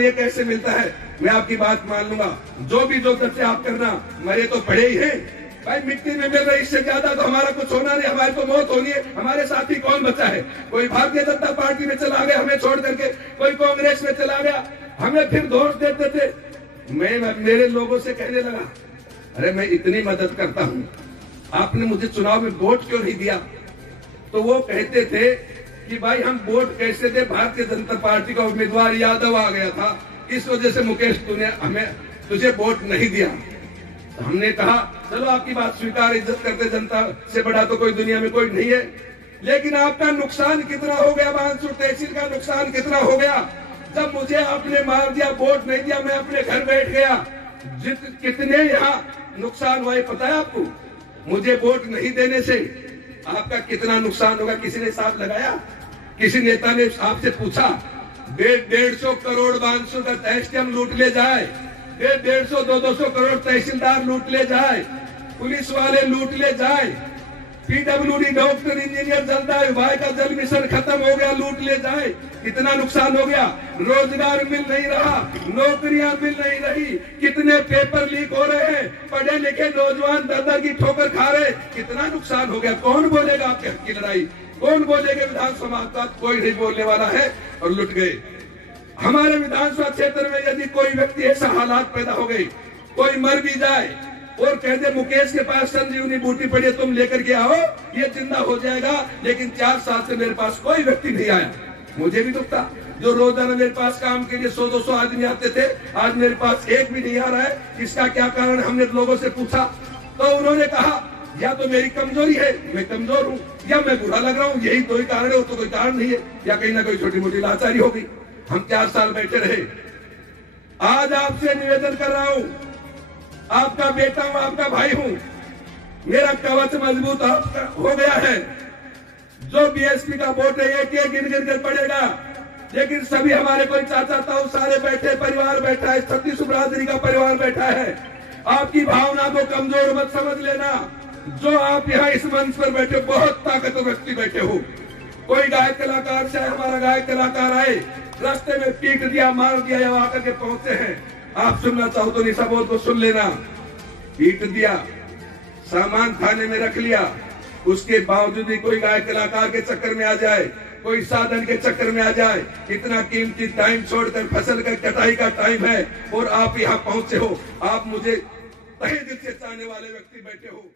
ये कैसे मिलता है? मैं आपकी बात मान लूंगा, जो बच्चे आप करना, मरे तो पड़े ही हैं भाई, मिट्टी में मिल रही, इससे ज्यादा तो हमारा कुछ होना नहीं, हमारी तो मौत होनी है। हमारे साथी कौन बचा है? कोई भारतीय जनता पार्टी में चला गया हमें छोड़ करके, कोई कांग्रेस में चला गया, हमें फिर दोष देते थे। मैं मेरे लोगों से कहने लगा, अरे मैं इतनी मदद करता हूँ, आपने मुझे चुनाव में वोट क्यों नहीं दिया? तो वो कहते थे कि भाई हम वोट कैसे दे, भारतीय जनता पार्टी का उम्मीदवार यादव आ गया था, इस वजह से मुकेश तुझे वोट नहीं दिया। तो हमने कहा चलो आपकी बात स्वीकार, इज्जत करते, जनता से बड़ा तो कोई दुनिया में कोई नहीं है। लेकिन आपका नुकसान कितना हो गया, बांसुर तहसील का नुकसान कितना हो गया? जब मुझे आपने मार दिया, वोट नहीं दिया, मैं अपने घर बैठ गया। कितने यहाँ नुकसान हुआ पता है आपको? मुझे वोट नहीं देने से आपका कितना नुकसान होगा, किसी ने हिसाब लगाया? किसी नेता ने आपसे पूछा? 150 करोड़ बांसुर का तहसील लूट ले जाए, 150-200 करोड़ तहसीलदार लूट ले जाए, पुलिस वाले लूट ले जाए, पीडब्ल्यूडी डॉक्टर इंजीनियर जलदा विभाग का जल मिशन खत्म हो गया, लूट ले जाए, कितना नुकसान हो गया? रोजगार मिल नहीं रहा, नौकरियां मिल नहीं रही, कितने पेपर लीक हो रहे हैं, पढ़े लिखे नौजवान दर की ठोकर खा रहे, कितना नुकसान हो गया? कौन बोलेगा आपके हक की लड़ाई? कौन बोलेगा? विधानसभा का कोई नहीं बोलने वाला है, और लुट गए। हमारे विधानसभा क्षेत्र में यदि कोई व्यक्ति ऐसा हालात पैदा हो गई, कोई मर भी जाए और कह दे मुकेश के पास संजीवनी बूटी पड़ी है, तुम लेकर के आओ, ये जिंदा हो जाएगा, लेकिन 4 साल से मेरे पास कोई व्यक्ति नहीं आया, मुझे भी दुख था। जो रोजाना मेरे पास काम के लिए 100-200 आदमी आते थे, आज मेरे पास एक भी नहीं आ रहा है। इसका क्या कारण? हमने लोगों से पूछा तो उन्होंने कहा या तो मेरी कमजोरी है, मैं कमजोर हूँ, या मैं बुरा लग रहा हूँ, यही दो ही कारण है, वो तो कोई कारण नहीं है, या कहीं ना कोई छोटी मोटी लाचारी होगी। हम 4 साल बैठे रहे। आज आपसे निवेदन कर रहा हूँ, आपका बेटा हूँ, आपका भाई हूँ, मेरा कवच मजबूत हो गया है। जो बीएसपी का वोट है एक गिन गिन कर पड़ेगा, लेकिन सभी हमारे कोई चाचा ताऊ सारे बैठे, परिवार बैठा है, छत्तीस बरादरी का परिवार बैठा है। आपकी भावना को कमजोर मत समझ लेना। जो आप यहाँ इस मंच पर बैठे, बहुत ताकतवर व्यक्ति बैठे हो। कोई गायक कलाकार से हमारा गायक कलाकार आए, रास्ते में पीट दिया, मार दिया, या आकर के पहुंचे हैं, आप सुनना चाहो तो निशा बोल को सुन लेना। पीट दिया, सामान थाने में रख लिया, उसके बावजूद भी कोई गायक कलाकार के चक्कर में आ जाए, कोई साधन के चक्कर में आ जाए, इतना कीमती टाइम छोड़कर फसल का कटाई का टाइम है और आप यहाँ पहुंचे हो। आप मुझे तहे दिल से चाहने वाले व्यक्ति बैठे हो।